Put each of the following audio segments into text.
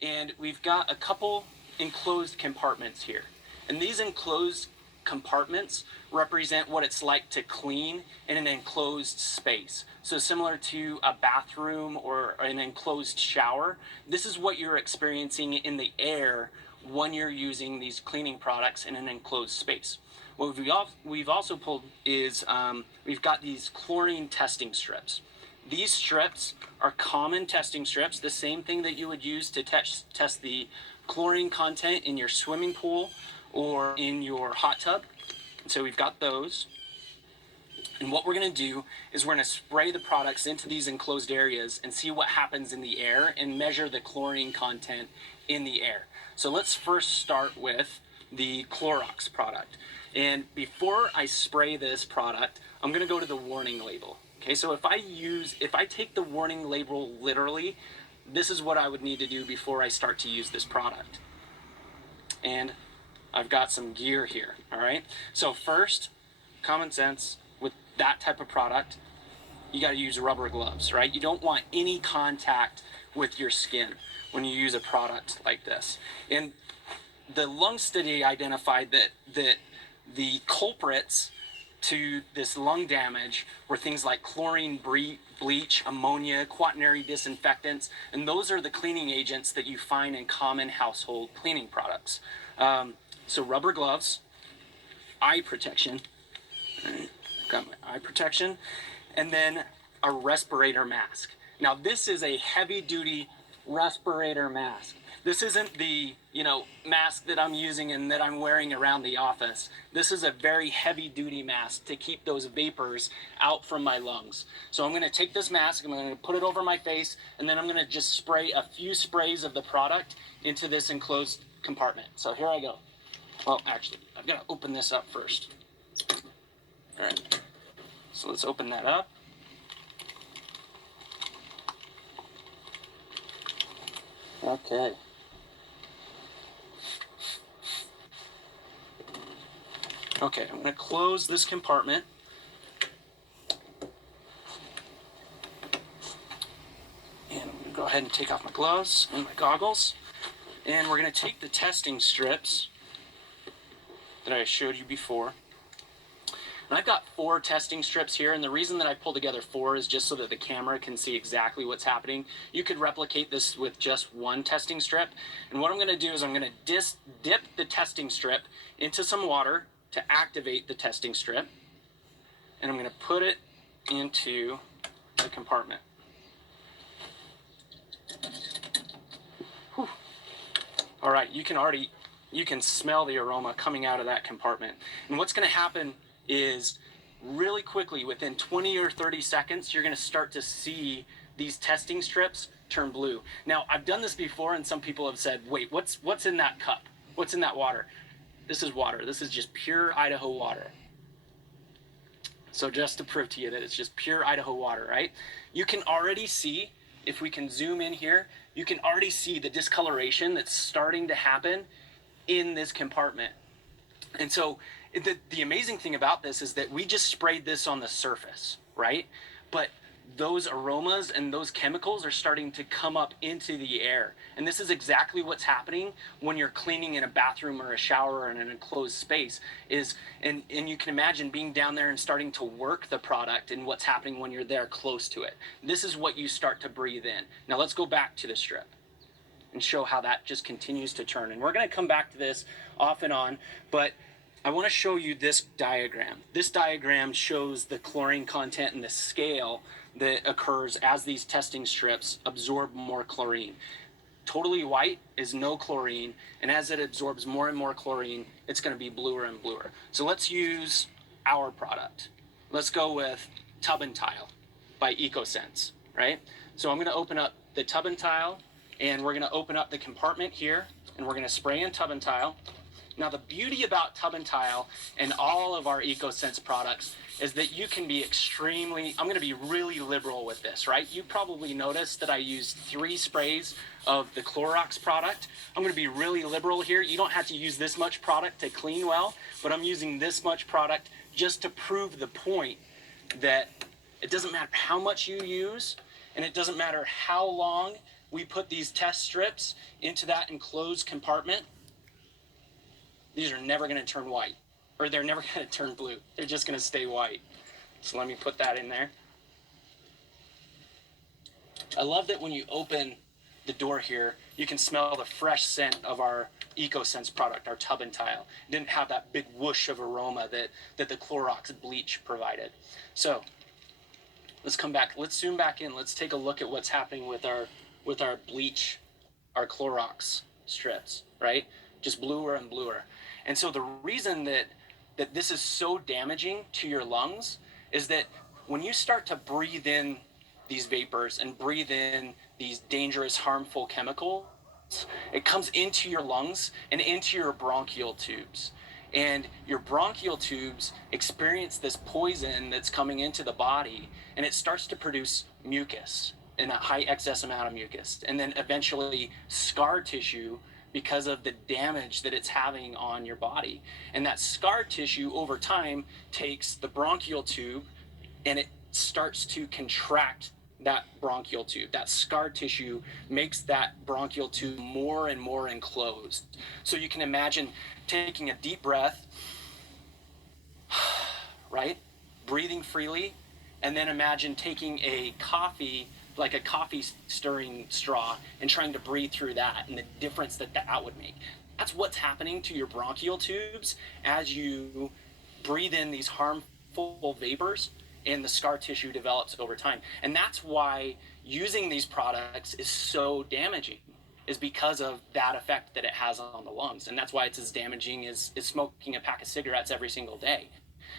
And we've got a couple enclosed compartments here. And these enclosed compartments represent what it's like to clean in an enclosed space. So similar to a bathroom or an enclosed shower, this is what you're experiencing in the air when you're using these cleaning products in an enclosed space. What we've also pulled is we've got these chlorine testing strips. These strips are common testing strips, the same thing that you would use to test the chlorine content in your swimming pool or in your hot tub. So we've got those. And what we're going to do is we're going to spray the products into these enclosed areas and see what happens in the air and measure the chlorine content in the air. So let's first start with the Clorox product. And before I spray this product, I'm going to go to the warning label. Okay, so if I take the warning label literally, this is what I would need to do before I start to use this product. And I've got some gear here, all right? So first, common sense, with that type of product, you got to use rubber gloves, right? You don't want any contact with your skin when you use a product like this. And the lung study identified that the culprits to this lung damage were things like chlorine, bleach, ammonia, quaternary disinfectants, and those are the cleaning agents that you find in common household cleaning products. So rubber gloves, eye protection, got my eye protection, and then a respirator mask. Now this is a heavy-duty respirator mask. This isn't the, mask that I'm using and that I'm wearing around the office. This is a very heavy-duty mask to keep those vapors out from my lungs. So I'm going to take this mask, I'm going to put it over my face, and then I'm going to just spray a few sprays of the product into this enclosed compartment. So here I go. Well, actually, I've got to open this up first. All right. So let's open that up. Okay. Okay, I'm going to close this compartment. And I'm going to go ahead and take off my gloves and my goggles. And we're going to take the testing strips that I showed you before. And I've got 4 testing strips here, and the reason that I pulled together 4 is just so that the camera can see exactly what's happening. You could replicate this with just 1 testing strip. And what I'm going to do is I'm going to dip the testing strip into some water to activate the testing strip. And I'm going to put it into the compartment. Whew. All right, you can smell the aroma coming out of that compartment. And what's going to happen is really quickly, within 20 or 30 seconds, you're going to start to see these testing strips turn blue. Now, I've done this before, and some people have said, wait, what's in that cup? What's in that water? This is water. This is just pure Idaho water. So just to prove to you that it's just pure Idaho water, right? You can already see, if we can zoom in here, you can already see the discoloration that's starting to happen in this compartment. And so the amazing thing about this is that we just sprayed this on the surface, right? But those aromas and those chemicals are starting to come up into the air. And this is exactly what's happening when you're cleaning in a bathroom or a shower or in an enclosed space. And you can imagine being down there and starting to work the product and what's happening when you're there close to it. This is what you start to breathe in. Now let's go back to the strip and show how that just continues to turn. And we're going to come back to this off and on, but I want to show you this diagram. This diagram shows the chlorine content and the scale that occurs as these testing strips absorb more chlorine. Totally white is no chlorine, and as it absorbs more and more chlorine, it's going to be bluer and bluer. So let's use our product. Let's go with Tub and Tile by EcoSense, right? So I'm going to open up the Tub and Tile, and we're going to open up the compartment here, and we're going to spray in Tub and Tile. Now, the beauty about Tub and Tile and all of our EcoSense products is that you can be I'm going to be really liberal with this, right? You probably noticed that I used 3 sprays of the Clorox product. I'm going to be really liberal here. You don't have to use this much product to clean well, but I'm using this much product just to prove the point that it doesn't matter how much you use, and it doesn't matter how long we put these test strips into that enclosed compartment, these are never going to turn white, or they're never going to turn blue. They're just going to stay white. So let me put that in there. I love that when you open the door here, you can smell the fresh scent of our EcoSense product, our Tub and Tile. It didn't have that big whoosh of aroma that the Clorox bleach provided. So let's come back. Let's zoom back in. Let's take a look at what's happening with our bleach, our Clorox strips, right? Just bluer and bluer. And so the reason that this is so damaging to your lungs is that when you start to breathe in these vapors and breathe in these dangerous, harmful chemicals, it comes into your lungs and into your bronchial tubes. And your bronchial tubes experience this poison that's coming into the body, and it starts to produce mucus, in a high excess amount of mucus, and then eventually scar tissue because of the damage that it's having on your body. And that scar tissue over time takes the bronchial tube and it starts to contract that bronchial tube. That scar tissue makes that bronchial tube more and more enclosed. So you can imagine taking a deep breath, right? Breathing freely, and then imagine taking a coffee, like a coffee stirring straw, and trying to breathe through that and the difference that would make. That's what's happening to your bronchial tubes as you breathe in these harmful vapors, and the scar tissue develops over time. And that's why using these products is so damaging, is because of that effect that it has on the lungs. And that's why it's as damaging as smoking a pack of cigarettes every single day.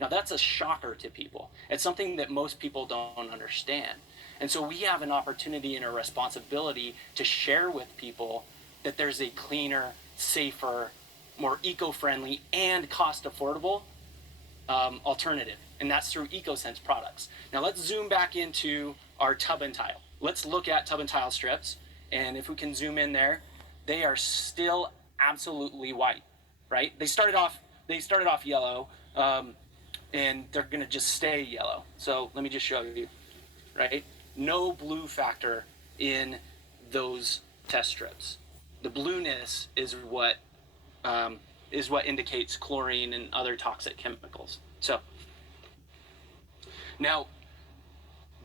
Now that's a shocker to people. It's something that most people don't understand. And so we have an opportunity and a responsibility to share with people that there's a cleaner, safer, more eco-friendly, and cost-affordable alternative. And that's through EcoSense products. Now let's zoom back into our Tub and Tile. Let's look at Tub and Tile strips. And if we can zoom in there, they are still absolutely white, right? They started off yellow, and they're gonna just stay yellow. So let me just show you, right? No blue factor in those test strips. The blueness is what indicates chlorine and other toxic chemicals. So now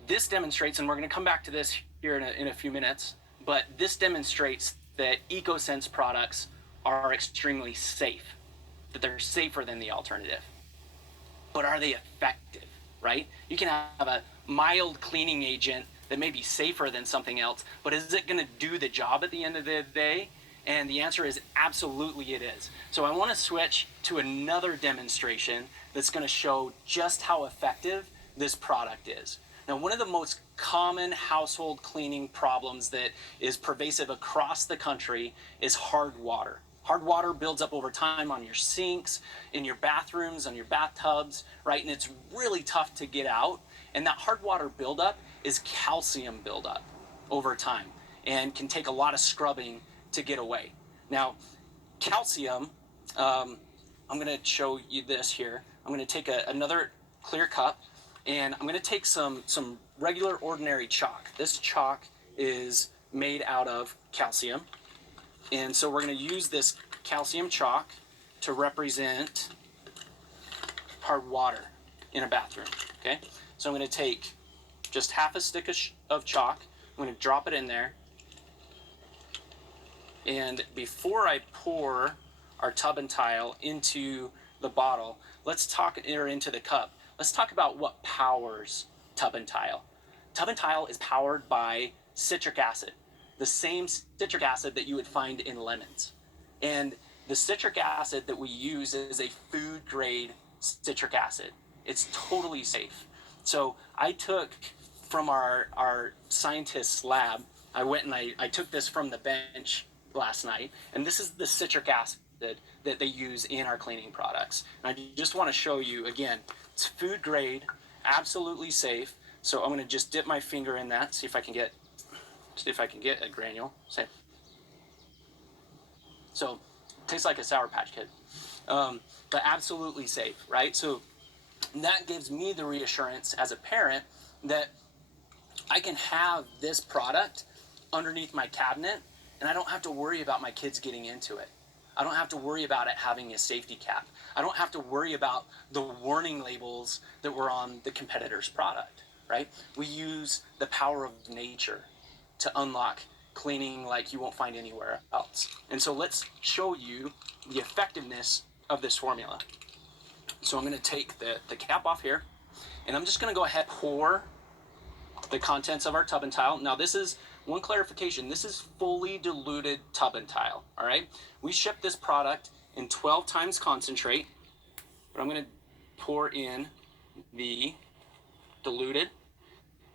this demonstrates, and we're going to come back to this here in a few minutes, but this demonstrates that EcoSense products are extremely safe, that they're safer than the alternative. But are they effective, right? You can have a mild cleaning agent that may be safer than something else, but is it going to do the job at the end of the day? And the answer is absolutely it is. So I want to switch to another demonstration that's going to show just how effective this product is. Now, one of the most common household cleaning problems that is pervasive across the country is hard water. Hard water builds up over time on your sinks, in your bathrooms, on your bathtubs, right? And it's really tough to get out. And that hard water buildup is calcium buildup over time and can take a lot of scrubbing to get away. Now, calcium, I'm going to show you this here. I'm going to take another clear cup, and I'm going to take some regular ordinary chalk. This chalk is made out of calcium, and so we're going to use this calcium chalk to represent hard water in a bathroom. Okay, so I'm going to take just half a stick of chalk. I'm going to drop it in there. And before I pour our Tub and Tile into the bottle, or into the cup, let's talk about what powers Tub and Tile. Tub and Tile is powered by citric acid, the same citric acid that you would find in lemons. And the citric acid that we use is a food grade citric acid. It's totally safe. So I took from our scientist's lab, I went and I took this from the bench last night, and this is the citric acid that they use in our cleaning products. And I just want to show you again, it's food grade, absolutely safe. So I'm going to just dip my finger in that, see if I can get a granule. So it tastes like a Sour Patch Kid, but absolutely safe, right? So that gives me the reassurance as a parent that I can have this product underneath my cabinet, and I don't have to worry about my kids getting into it. I don't have to worry about it having a safety cap. I don't have to worry about the warning labels that were on the competitor's product, right? We use the power of nature to unlock cleaning like you won't find anywhere else. And so let's show you the effectiveness of this formula. So I'm going to take the cap off here, and I'm just going to go ahead and pour the contents of our tub and tile. Now this is one clarification. This is fully diluted tub and tile. All right. We ship this product in 12 times concentrate, but I'm going to pour in the diluted,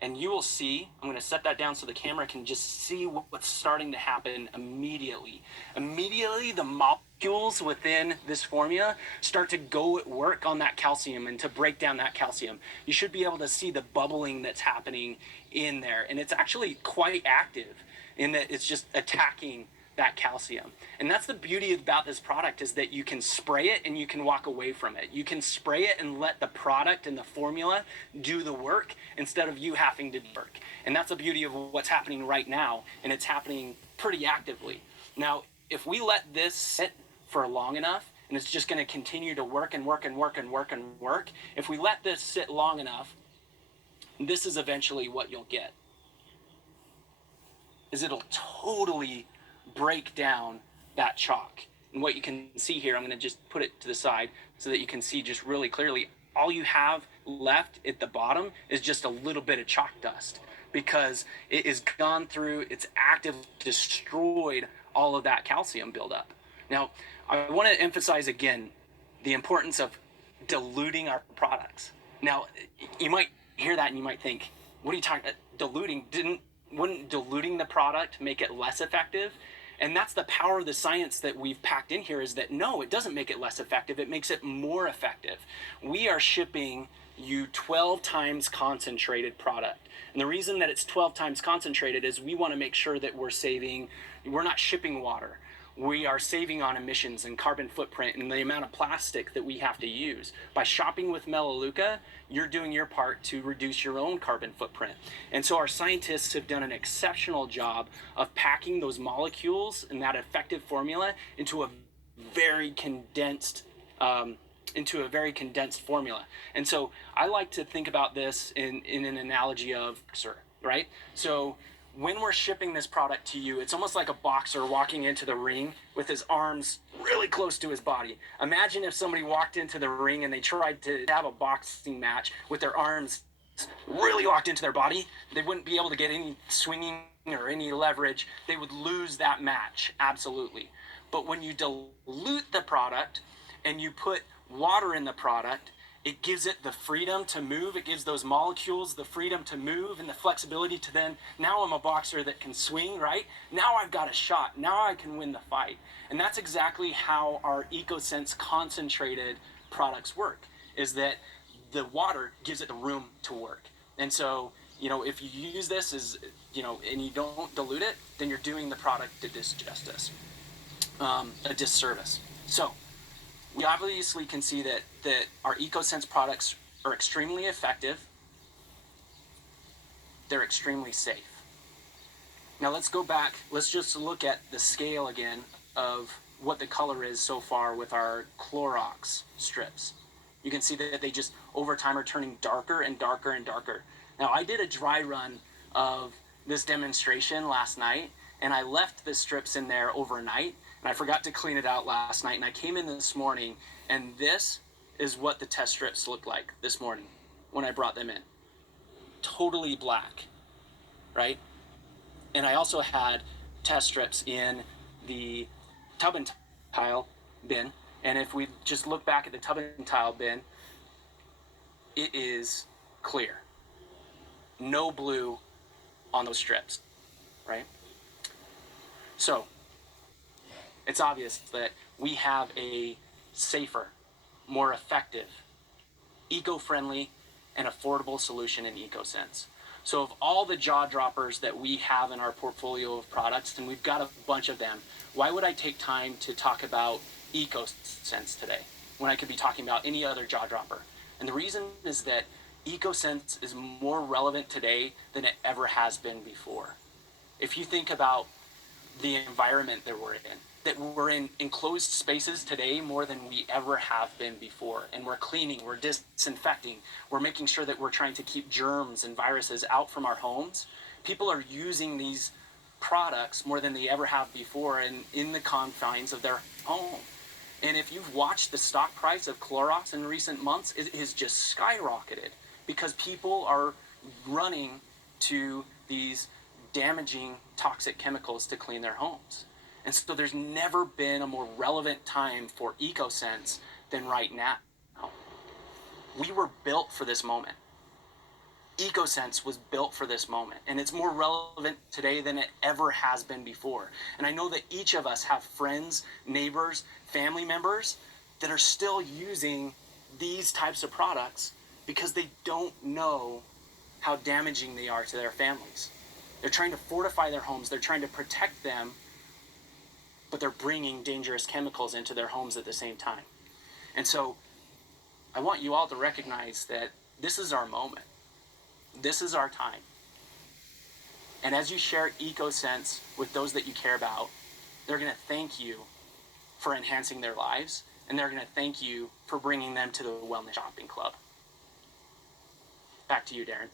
and you will see, I'm going to set that down so the camera can just see what's starting to happen immediately. Immediately, the molecules within this formula start to go at work on that calcium and to break down that calcium. You should be able to see the bubbling that's happening in there. And it's actually quite active in that it's just attacking that calcium. And that's the beauty about this product, is that you can spray it and you can walk away from it. You can spray it and let the product and the formula do the work instead of you having to work. And that's the beauty of what's happening right now, and it's happening pretty actively. Now, if we let this sit for long enough, and it's just going to continue to work and work and work and work and work, if we let this sit long enough, this is eventually what you'll get. Is it'll totally break down that chalk. And what you can see here, I'm going to just put it to the side so that you can see just really clearly, all you have left at the bottom is just a little bit of chalk dust, because it is gone through, it's actively destroyed all of that calcium buildup. Now, I want to emphasize again the importance of diluting our products. Now, you might hear that and you might think, what are you talking about? Diluting? Wouldn't diluting the product make it less effective? And that's the power of the science that we've packed in here, is that no, it doesn't make it less effective. It makes it more effective. We are shipping you 12 times concentrated product. And the reason that it's 12 times concentrated is we want to make sure that we're not shipping water. We are saving on emissions and carbon footprint and the amount of plastic that we have to use. By shopping with Melaleuca, you're doing your part to reduce your own carbon footprint. And so our scientists have done an exceptional job of packing those molecules and that effective formula into a very condensed formula. And so I like to think about this in an analogy of boxer, right? So when we're shipping this product to you, it's almost like a boxer walking into the ring with his arms really close to his body. Imagine if somebody walked into the ring and they tried to have a boxing match with their arms really locked into their body. They wouldn't be able to get any swinging or any leverage. They would lose that match, absolutely. But when you dilute the product and you put water in the product, it gives it the freedom to move. It gives those molecules the freedom to move and the flexibility to then, now I'm a boxer that can swing, right? Now I've got a shot. Now I can win the fight. And that's exactly how our EcoSense concentrated products work, is that the water gives it the room to work. And so, if you use this and you don't dilute it, then you're doing the product a disjustice, a disservice. So, we obviously can see that our EcoSense products are extremely effective. They're extremely safe. Now let's go back. Let's just look at the scale again of what the color is so far with our Clorox strips. You can see that they just over time are turning darker and darker and darker. Now I did a dry run of this demonstration last night, and I left the strips in there overnight. And I forgot to clean it out last night, and I came in this morning, and this is what the test strips looked like this morning when I brought them in. Totally black, right? And I also had test strips in the tub and tile bin, and if we just look back at the tub and tile bin, it is clear. No blue on those strips, right? So, it's obvious that we have a safer, more effective, eco-friendly, and affordable solution in EcoSense. So of all the jaw droppers that we have in our portfolio of products, and we've got a bunch of them, why would I take time to talk about EcoSense today when I could be talking about any other jaw dropper? And the reason is that EcoSense is more relevant today than it ever has been before. If you think about the environment that we're in, that we're in enclosed spaces today more than we ever have been before. And we're cleaning, we're disinfecting, we're making sure that we're trying to keep germs and viruses out from our homes. People are using these products more than they ever have before and in the confines of their home. And if you've watched the stock price of Clorox in recent months, it has just skyrocketed because people are running to these damaging toxic chemicals to clean their homes. And so there's never been a more relevant time for EcoSense than right now. We were built for this moment. EcoSense was built for this moment, and it's more relevant today than it ever has been before. And I know that each of us have friends, neighbors, family members that are still using these types of products because they don't know how damaging they are to their families. They're trying to fortify their homes, they're trying to protect them, but they're bringing dangerous chemicals into their homes at the same time. And so I want you all to recognize that this is our moment. This is our time. And as you share EcoSense with those that you care about, they're going to thank you for enhancing their lives, and they're going to thank you for bringing them to the Wellness Shopping Club. Back to you, Darren.